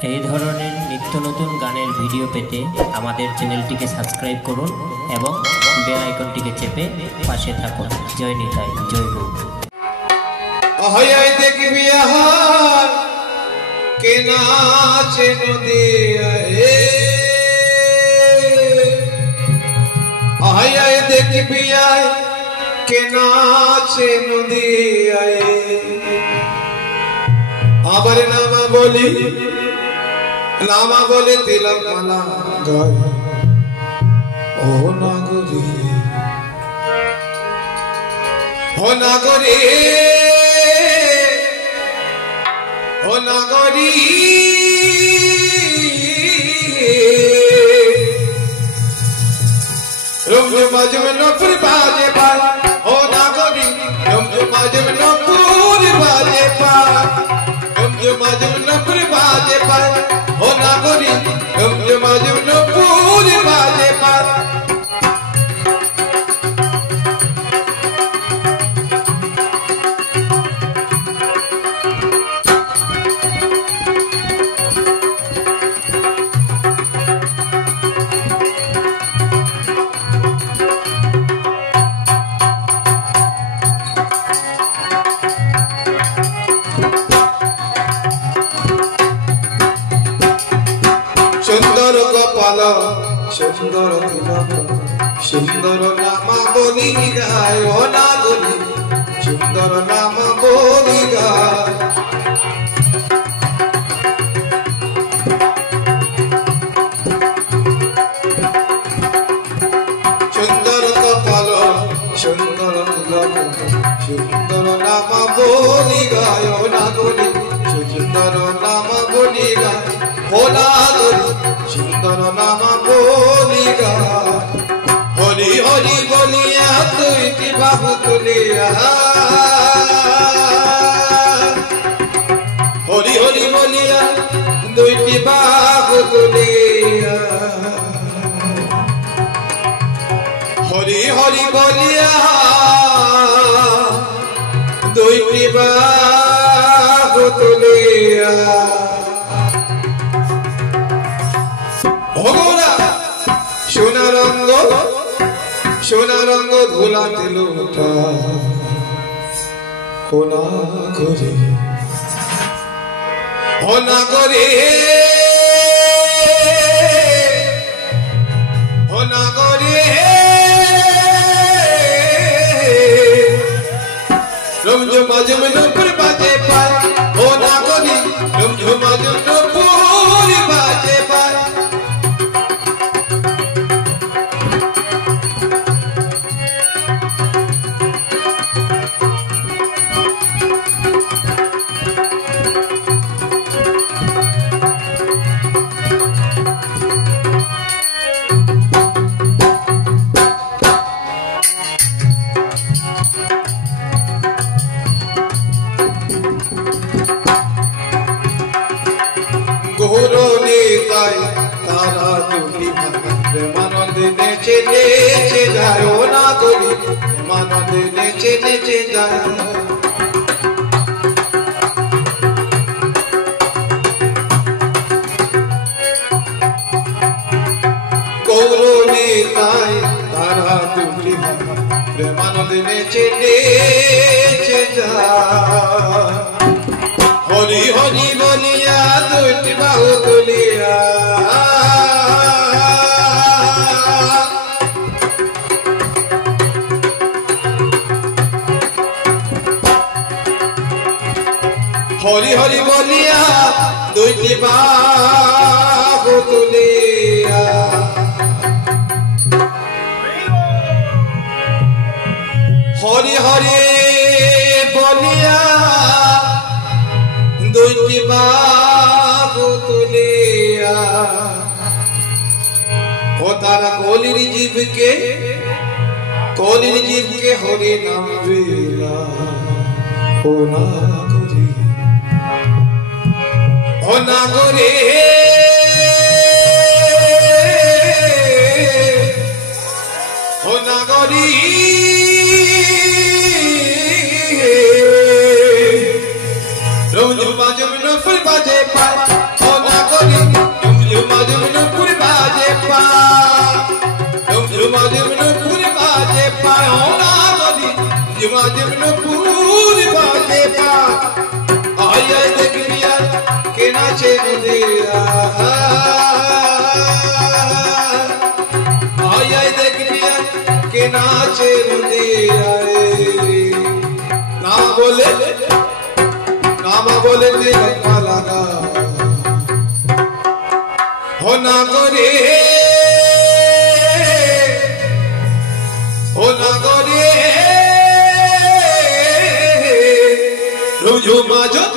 এই ধরনের নিত্য নতুন গানের ভিডিও পেতে আমাদের চ্যানেলটিকে সাবস্ক্রাইব করুন এবং বেল আইকনটিকে চেপে পাশে থাকুন। জয় নিতাই, জয় গুরু। আহাই দেখবি আহার কে নাচে নদী আহাই দেখবি আয় কে নাচে নদী আবার নামা বলে তিলক মালা গায় ও নাগরী ও নাগরী ও নাগরী রমঝমা নপুর বাজে পার ও নাগরী রমঝমা নপুর বাজে পার রমঝমা নপুর বাজে পার ও নাগরী রমঝমা নপুর বাজে পার সুন্দর গোপাল সুন্দর তিলক সুন্দর নামা বলি গায় ও নাগরী সুন্দর নামা বলি গায় সুন্দর গোপাল সুন্দর তিলক সুন্দর নামা বলি গায় ও নাগরী সুন্দর নামা বলি গায় ও নাগরী সুন্দর নামা বলি গায় হরি হরি বলিয়া দুইটি বাহু তুলিয়া হরি হরি বলিয়া দুইটি বাহু তুলিয়া হরি হরি বলিয়া দুইটি বাহু তুলিয়া সোনা রঙ্গ ধুলাতে লোটা হোনা করে হোনা করে হোনা করে রমঝমা নপুর বাজে পায় হোনা করে রমঝমা নপুর বাজে পায় তারা দুটি প্রেমানন্দে নেচে নেচে যায় ও নাগরী প্রেমানন্দে নেচে নেচে যায় গৌরী তাই তারা দুটি প্রেমানন্দে নেচে নেচে যায় হরি হরি বলিয়া দুইটি বাহু তুলিয়া হরি হরি বলিয়া দুইটি বাহু তুলিয়া হরি হরি বলিয়া দুইটি বাহু তুলিয়া ও তারা কলির জীবকে হরি নাম বেলা ও নাগরী ও নাগরী ও নাগরী রমঝমা নপুর বাজে পায় ও নাগরী नाचे नदिया आई देख दिया के नाचे नदिया ना बोले लगा लगा हो ना गोरे रुझु माजो